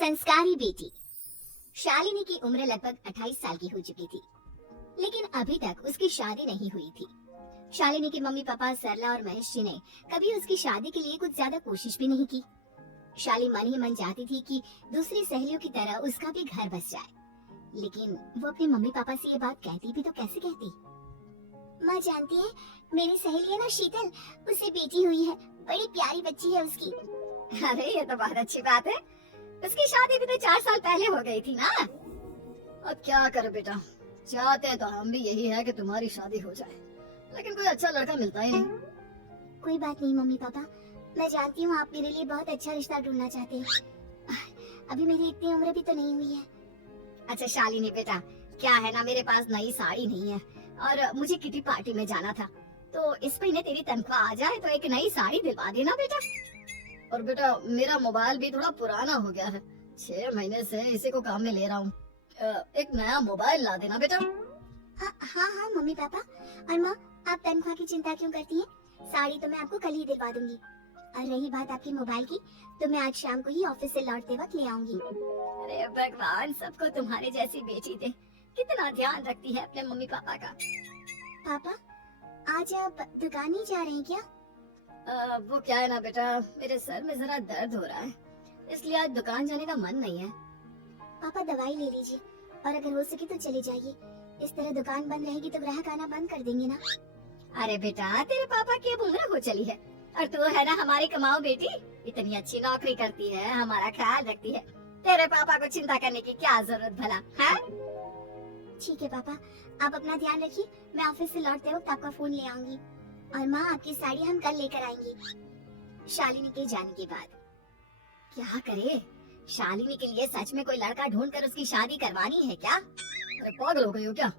संस्कारी बेटी। शालिनी की उम्र लगभग 28 साल की हो चुकी थी, लेकिन अभी तक उसकी शादी नहीं हुई थी। शालिनी के मम्मी पापा सरला और महेश जी ने कभी उसकी शादी के लिए कुछ ज्यादा कोशिश भी नहीं की। शाली मन ही मन चाहती थी कि दूसरी सहेलियों की तरह उसका भी घर बस जाए, लेकिन वो अपने मम्मी पापा से ये बात कहती भी तो कैसे कहती। माँ जानती है, मेरी सहेली है ना शीतल, उसे बेटी हुई है, बड़ी प्यारी बच्ची है उसकी। अरे ये तो बहुत अच्छी बात है, उसकी शादी भी तो 4 साल पहले हो गई थी ना। अब क्या करे बेटा, चाहते तो हम भी यही है कि तुम्हारी शादी हो जाए, लेकिन कोई अच्छा लड़का मिलता ही नहीं। कोई बात नहीं मम्मी पापा, मैं जानती हूँ आप मेरे लिए बहुत अच्छा रिश्ता ढूंढना चाहते हैं। अभी मेरी इतनी उम्र भी तो नहीं हुई है। अच्छा शालिनी बेटा, क्या है ना, मेरे पास नई साड़ी नहीं है और मुझे किटी पार्टी में जाना था, तो इस महीने तेरी तनख्वाह आ जाए तो एक नई साड़ी दिलवा देना बेटा। और बेटा मेरा मोबाइल भी थोड़ा पुराना हो गया है, 6 महीने से इसी को काम में ले रहा हूँ, एक नया मोबाइल ला देना बेटा। हाँ मम्मी पापा। और माँ, आप तनख्वाह की चिंता क्यों करती हैं? साड़ी तो मैं आपको कल ही दिलवा दूंगी। और रही बात आपके मोबाइल की, तो मैं आज शाम को ही ऑफिस से लौटते वक्त ले आऊंगी। अरे भगवान सबको तुम्हारे जैसी बेटी दे, कितना ध्यान रखती है अपने मम्मी पापा का। पापा, आज आप दुकान नहीं जा रहे हैं क्या? वो क्या है ना बेटा, मेरे सर में जरा दर्द हो रहा है, इसलिए आज दुकान जाने का मन नहीं है। पापा दवाई ले लीजिए, और अगर हो सके तो चले जाइए। इस तरह दुकान बंद रहेगी तो ग्राहक आना बंद कर देंगे ना। अरे बेटा, तेरे पापा की अब उम्र हो चली है, और तू है ना हमारी कमाओ बेटी, इतनी अच्छी नौकरी करती है, हमारा ख्याल रखती है, तेरे पापा को चिंता करने की क्या जरूरत भला है? ठीक है पापा, आप अपना ध्यान रखिए, मैं ऑफिस से लौटते वक्त आपका फोन ले आऊंगी। और माँ, आपकी साड़ी हम कल लेकर आएंगी। शालिनी के जाने के बाद क्या करे, शालिनी के लिए सच में कोई लड़का ढूंढ कर उसकी शादी करवानी है क्या? अरे पागल हो गई हो क्या?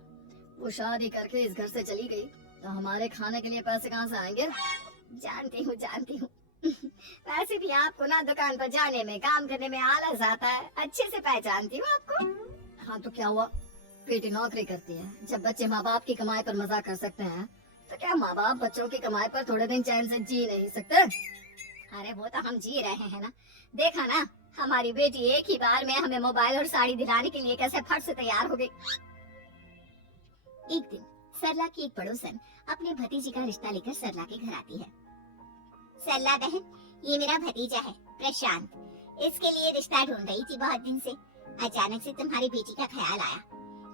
वो शादी करके इस घर से चली गई तो हमारे खाने के लिए पैसे कहाँ से आएंगे? जानती हूँ वैसे भी आपको ना दुकान पर जाने में, काम करने में आलस आता है, अच्छे से पहचानती हूँ आपको। हाँ तो क्या हुआ, बेटी नौकरी करती है, जब बच्चे माँ बाप की कमाई पर मजाक कर सकते हैं, तो क्या माँ बाप बच्चों की कमाई पर थोड़े दिन चैन से जी नहीं सकते? अरे वो तो हम जी रहे हैं ना, देखा ना हमारी बेटी एक ही बार में हमें मोबाइल और साड़ी दिलाने के लिए कैसे फट से तैयार हो गई। एक दिन सरला की एक पड़ोसन अपने भतीजी का रिश्ता लेकर सरला के घर आती है। सरला बहन, ये मेरा भतीजा है प्रशांत, इसके लिए रिश्ता ढूंढ रही थी बहुत दिन से। अचानक से तुम्हारी बेटी का ख्याल आया,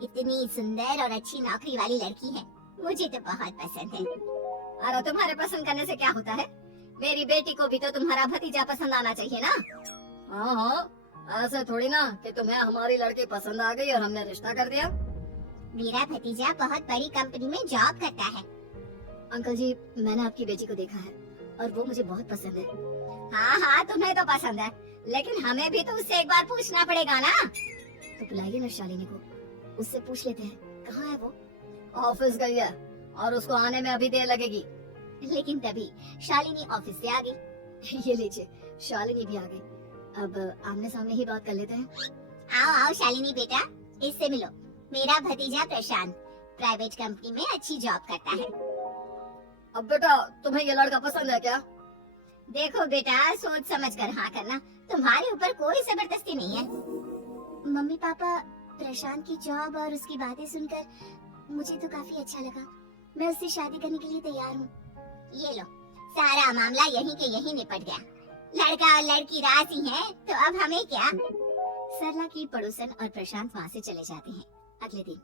इतनी सुंदर और अच्छी नौकरी वाली लड़की है, मुझे तो बहुत पसंद है। अरे तुम्हारे पसंद करने से क्या होता है, मेरी बेटी को भी तो तुम्हारा भतीजा पसंद आना चाहिए ना। हाँ, ऐसे थोड़ी ना कि तुम्हें हमारी लड़की पसंद आ गई और हमने रिश्ता कर दिया। मेरा भतीजा बहुत बड़ी कंपनी में जॉब करता है। अंकल जी, मैंने आपकी बेटी को देखा है और वो मुझे बहुत पसंद है। हाँ तुम्हें तो पसंद है, लेकिन हमें भी तो उससे एक बार पूछना पड़ेगा ना। तो बुलाइए ना शालिनी को, उससे पूछ लेते हैं कहाँ है वो। ऑफिस गई है और उसको आने में अभी देर लगेगी। लेकिन तभी शालिनी ऑफिस से आ गई। ये लीजिए, शालिनी भी आ गई, अब आमने सामने ही बात कर लेते हैं। आओ शालिनी बेटा, इससे मिलो, मेरा भतीजा प्रशांत प्राइवेट कंपनी में अच्छी जॉब करता है। अब बेटा, तुम्हें ये लड़का पसंद है क्या? देखो बेटा, सोच समझ कर हाँ करना, तुम्हारे ऊपर कोई जबरदस्ती नहीं है। मम्मी पापा, प्रशांत की जॉब और उसकी बातें सुनकर मुझे तो काफी अच्छा लगा, मैं उससे शादी करने के लिए तैयार हूँ। ये लो, सारा मामला यहीं के यहीं निपट गया, लड़का और लड़की राजी हैं, तो अब हमें क्या। सरला की पड़ोसन और प्रशांत वहाँ से चले जाते हैं। अगले दिन,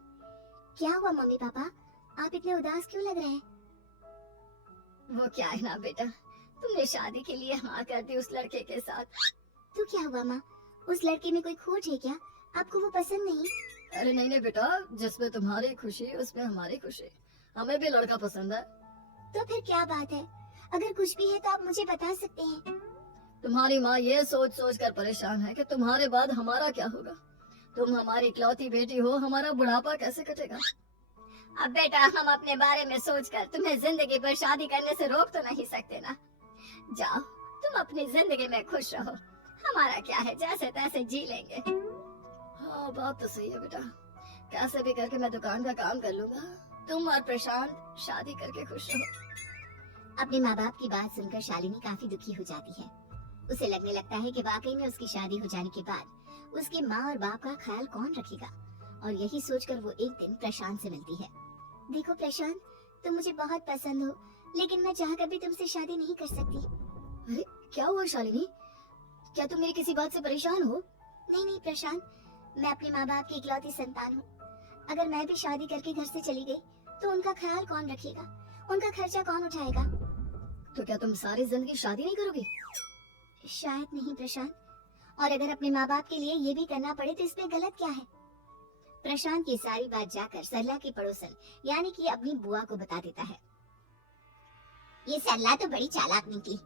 क्या हुआ मम्मी पापा, आप इतने उदास क्यों लग रहे हैं? वो क्या है ना बेटा, तुमने शादी के लिए हाँ कर दी उस लड़के के साथ। तो क्या हुआ माँ, उस लड़के में कोई खोट है क्या, आपको वो पसंद नहीं? अरे नहीं बेटा, जिसमें तुम्हारी खुशी उसमें हमारी खुशी, हमें भी लड़का पसंद है। तो फिर क्या बात है, अगर कुछ भी है तो आप मुझे बता सकते हैं। तुम्हारी माँ ये सोच सोच कर परेशान है कि तुम्हारे बाद हमारा क्या होगा, तुम हमारी इकलौती बेटी हो, हमारा बुढ़ापा कैसे कटेगा। अब बेटा, हम अपने बारे में सोचकर तुम्हें जिंदगी पर शादी करने से रोक तो नहीं सकते ना। जाओ, तुम अपनी जिंदगी में खुश रहो, हमारा क्या है, जैसे तैसे जी लेंगे। हाँ बात तो सही है बेटा, कैसे भी करके मैं दुकान का काम कर लूंगा, तुम और प्रशांत शादी करके खुश रहो। अपने माँ बाप की बात सुनकर शालिनी काफी दुखी हो जाती है। उसे लगने लगता है कि वाकई में उसकी शादी हो जाने के बाद उसकी माँ और बाप का ख्याल कौन रखेगा। और यही सोचकर वो एक दिन प्रशांत से मिलती है। देखो प्रशांत, तुम मुझे बहुत पसंद हो, लेकिन मैं चाहकर भी तुमसे शादी नहीं कर सकती। अरे क्या हुआ शालिनी, क्या तुम मेरी किसी बात से परेशान हो? नहीं नहीं प्रशांत, मैं अपने माँ बाप की इकलौती संतान हूँ। अगर मैं भी शादी करके घर से चली गई तो उनका ख्याल कौन रखेगा, उनका खर्चा कौन उठाएगा। तो क्या तुम सारी जिंदगी शादी नहीं करोगी? शायद नहीं प्रशांत, और अगर अपने माँ बाप के लिए ये भी करना पड़े तो इसमें गलत क्या है। प्रशांत ये सारी बात जाकर सरला की पड़ोसन यानी कि अपनी बुआ को बता देता है। ये सरला तो बड़ी चालाक निकली।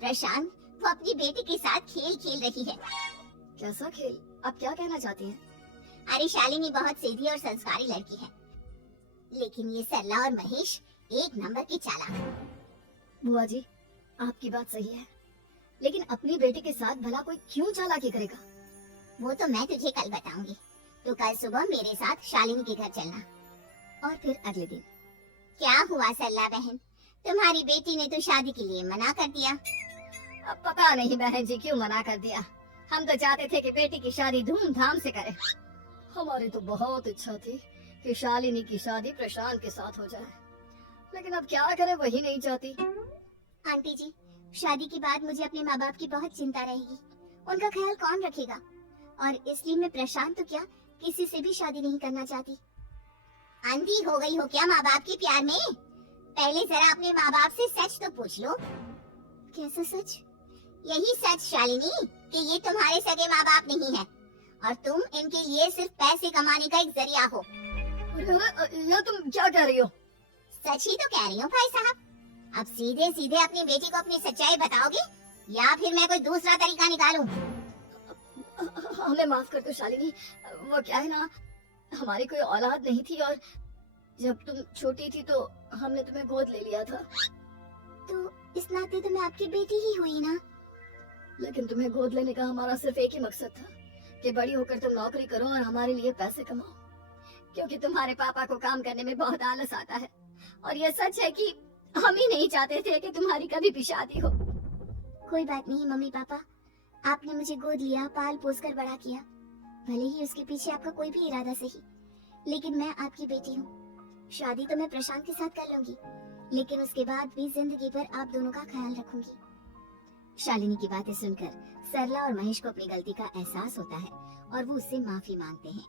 प्रशांत, वो अपनी बेटी के साथ खेल खेल रही है। कैसा खेल? आप क्या कहना चाहती हैं? अरे शालिनी बहुत सीधी और संस्कारी लड़की है, लेकिन ये सरला और महेश एक नंबर के चालाक। बुआ जी, आपकी बात सही है, लेकिन अपनी बेटी के साथ भला कोई क्यों चालाकी करेगा? वो तो मैं तुझे कल बताऊंगी। तो कल सुबह मेरे साथ शालिनी के घर चलना। और फिर अगले दिन। क्या हुआ सरला बहन, तुम्हारी बेटी ने तो शादी के लिए मना कर दिया। अब पता नहीं बहन जी क्यों मना कर दिया। हम तो चाहते थे कि बेटी की शादी धूमधाम से करें। हमारी तो बहुत इच्छा थी कि शालिनी की शादी प्रशांत के साथ हो जाए, लेकिन अब क्या करें, वही नहीं चाहती। आंटी जी, शादी के बाद मुझे अपने माँ बाप की बहुत चिंता रहेगी। उनका ख्याल कौन रखेगा, और इसलिए मैं प्रशांत तो क्या किसी से भी शादी नहीं करना चाहती। अंधी हो गई हो क्या माँ बाप के प्यार में? पहले जरा अपने माँ बाप से सच तो पूछ लो। कैसा सच? यही सच शालिनी कि ये तुम्हारे सगे माँ बाप नहीं है और तुम इनके लिए सिर्फ पैसे कमाने का एक जरिया हो। या तुम क्या कह रही हो? सच ही तो कह रही हूँ भाई साहब। अब सीधे सीधे अपनी बेटी को अपनी सच्चाई बताओगे या फिर मैं कोई दूसरा तरीका निकालूं? हमें माफ कर दो शालिनी, वो क्या है ना, हमारी कोई औलाद नहीं थी और जब तुम छोटी थी तो हमने तुम्हें गोद ले लिया था। तो इस नाते तो मैं आपकी बेटी ही हुई ना। लेकिन तुम्हें गोद लेने का हमारा सिर्फ एक ही मकसद था कि बड़ी होकर तुम नौकरी करो और हमारे लिए पैसे कमाओ, क्योंकि तुम्हारे पापा को काम करने में बहुत आलस आता है। और ये सच है कि हम ही नहीं चाहते थे कि तुम्हारी कभी भी शादी हो। कोई बात नहीं मम्मी पापा, आपने मुझे गोद लिया, पाल पोस कर बड़ा किया। भले ही उसके पीछे आपका कोई भी इरादा सही, लेकिन मैं आपकी बेटी हूँ। शादी तो मैं प्रशांत के साथ कर लूंगी, लेकिन उसके बाद भी जिंदगी भर आप दोनों का ख्याल रखूंगी। शालिनी की बातें सुनकर सरला और महेश को अपनी गलती का एहसास होता है और वो उससे माफी मांगते हैं।